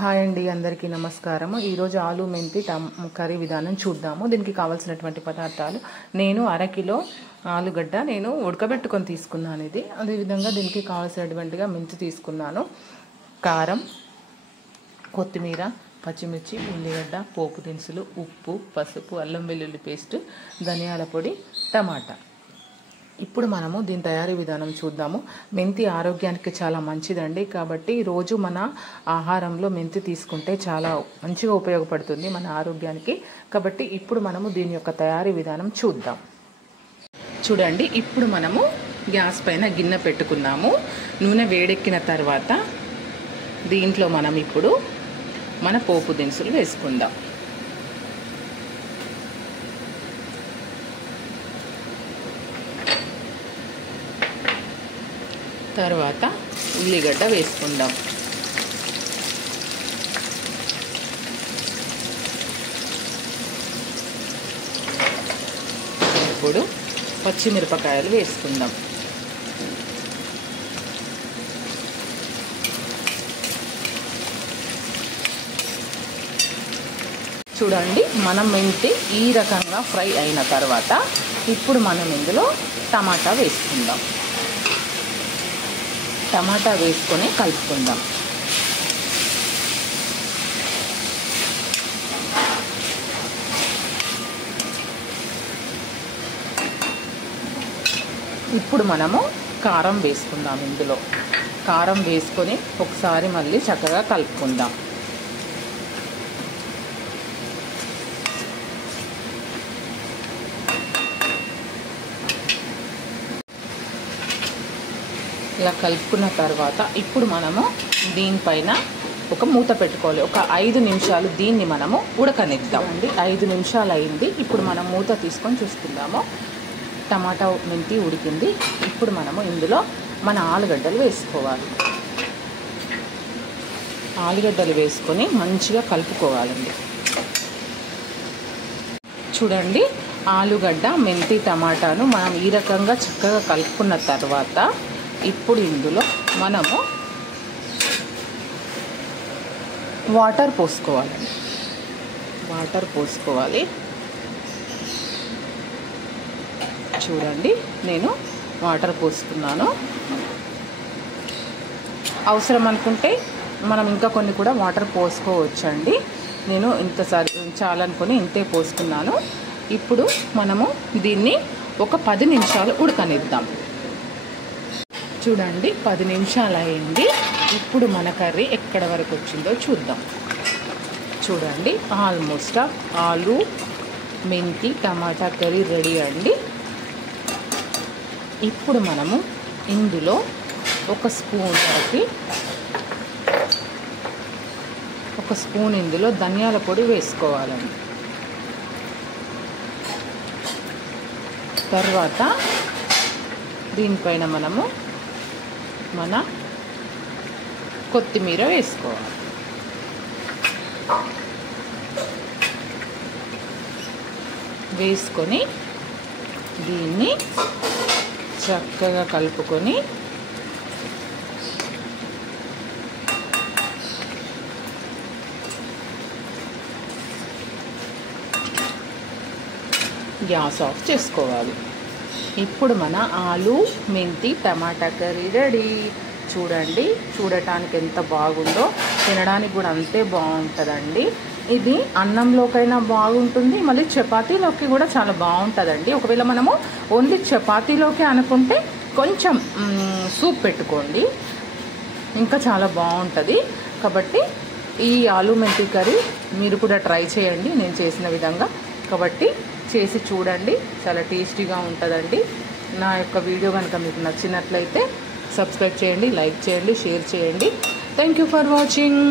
Hi అండి, అందరికీ నమస్కారము. ఈరోజు ఆలు మెంతి కర్రీ విధానం చూద్దాము. దీనికి కావాల్సినటువంటి పదార్థాలు, నేను అరకిలో ఆలుగడ్డ నేను ఉడకబెట్టుకొని తీసుకున్నాను. ఇది అదేవిధంగా దీనికి కావాల్సినటువంటిగా మెంతి తీసుకున్నాను, కారం, కొత్తిమీర, పచ్చిమిర్చి, ఉల్లిగడ్డ, పోపు దినుసులు, ఉప్పు, పసుపు, అల్లం వెల్లుల్లి పేస్ట్, ధనియాల పొడి, టమాటా. ఇప్పుడు మనము దీని తయారీ విధానం చూద్దాము. మెంతి ఆరోగ్యానికి చాలా మంచిదండి, కాబట్టి రోజు మన ఆహారంలో మెంతి తీసుకుంటే చాలా మంచిగా ఉపయోగపడుతుంది మన ఆరోగ్యానికి. కాబట్టి ఇప్పుడు మనము దీని యొక్క తయారీ విధానం చూద్దాం. చూడండి, ఇప్పుడు మనము గ్యాస్ పైన గిన్నె పెట్టుకున్నాము. నూనె వేడెక్కిన తర్వాత దీంట్లో మనం ఇప్పుడు మన పోపు దినుసులు వేసుకుందాం. తర్వాత ఉల్లిగడ్డ వేసుకుందాం. ఇప్పుడు పచ్చిమిరపకాయలు వేసుకుందాం. చూడండి, మనం మెంతి ఈ రకంగా ఫ్రై అయిన తర్వాత ఇప్పుడు మనం ఇందులో టమాటా వేసుకుందాం. టమాటా వేసుకొని కలుపుకుందాం. ఇప్పుడు మనము కారం వేసుకుందాం. ఇందులో కారం వేసుకొని ఒకసారి మళ్ళీ చక్కగా కలుపుకుందాం. ఇలా కలుపుకున్న తర్వాత ఇప్పుడు మనము దీనిపైన ఒక మూత పెట్టుకోవాలి. ఒక 5 నిమిషాలు దీన్ని మనము ఉడకనిద్దాం అండి. 5 నిమిషాలు అయింది. ఇప్పుడు మనం మూత తీసుకొని చూసుకుందాము. టమాటా మెంతి ఉడికింది. ఇప్పుడు మనము ఇందులో మన ఆలుగడ్డలు వేసుకోవాలి. ఆలుగడ్డలు వేసుకొని మంచిగా కలుపుకోవాలండి. చూడండి, ఆలుగడ్డ, మెంతి, టమాటాను మనం ఈ రకంగా చక్కగా కలుపుకున్న తర్వాత ఇప్పుడు ఇందులో మనము వాటర్ పోసుకోవాలండి. వాటర్ పోసుకోవాలి. చూడండి, నేను వాటర్ పోసుకున్నాను. అవసరం అనుకుంటే మనం ఇంకా కొన్ని కూడా వాటర్ పోసుకోవచ్చండి. నేను ఇంతసారి చాలనుకొని ఇంతే పోసుకున్నాను. ఇప్పుడు మనము దీన్ని ఒక 10 నిమిషాలు ఉడకనిద్దాం. చూడండి, 10 నిమిషాలు అయింది. ఇప్పుడు మన కర్రీ ఎక్కడ వరకు వచ్చిందో చూద్దాం. చూడండి, ఆల్మోస్ట్ ఆలు మెంతి టమాటా కర్రీ రెడీ అండి. ఇప్పుడు మనము ఇందులో ఒక స్పూన్ ఇందులో ధనియాల పొడి వేసుకోవాలండి. తర్వాత దీనిపైన మనము మన కొత్తిమీర వేసుకోవాలి. వేసుకొని దీన్ని చక్కగా కలుపుకొని గ్యాస్ ఆఫ్ చేసుకోవాలి. ఇప్పుడు మన ఆలు మెంతి టమాటా కర్రీ రెడీ. చూడండి, చూడటానికి ఎంత బాగుందో, తినడానికి కూడా అంతే బాగుంటుందండి. ఇది అన్నంలోకైనా బాగుంటుంది, మళ్ళీ చపాతీలోకి కూడా చాలా బాగుంటుందండి. ఒకవేళ మనము ఓన్లీ చపాతీలోకి అనుకుంటే కొంచెం సూప్ పెట్టుకోండి, ఇంకా చాలా బాగుంటుంది. కాబట్టి ఈ ఆలు మెంతి కర్రీ మీరు కూడా ట్రై చేయండి నేను చేసిన విధంగా. కాబట్టి చేసి చూడండి, చాలా టేస్టీగా ఉంటుందండి. నా యొక్క వీడియో కనుక మీకు నచ్చినట్లయితే సబ్స్క్రైబ్ చేయండి, లైక్ చేయండి, షేర్ చేయండి. Thank you for watching.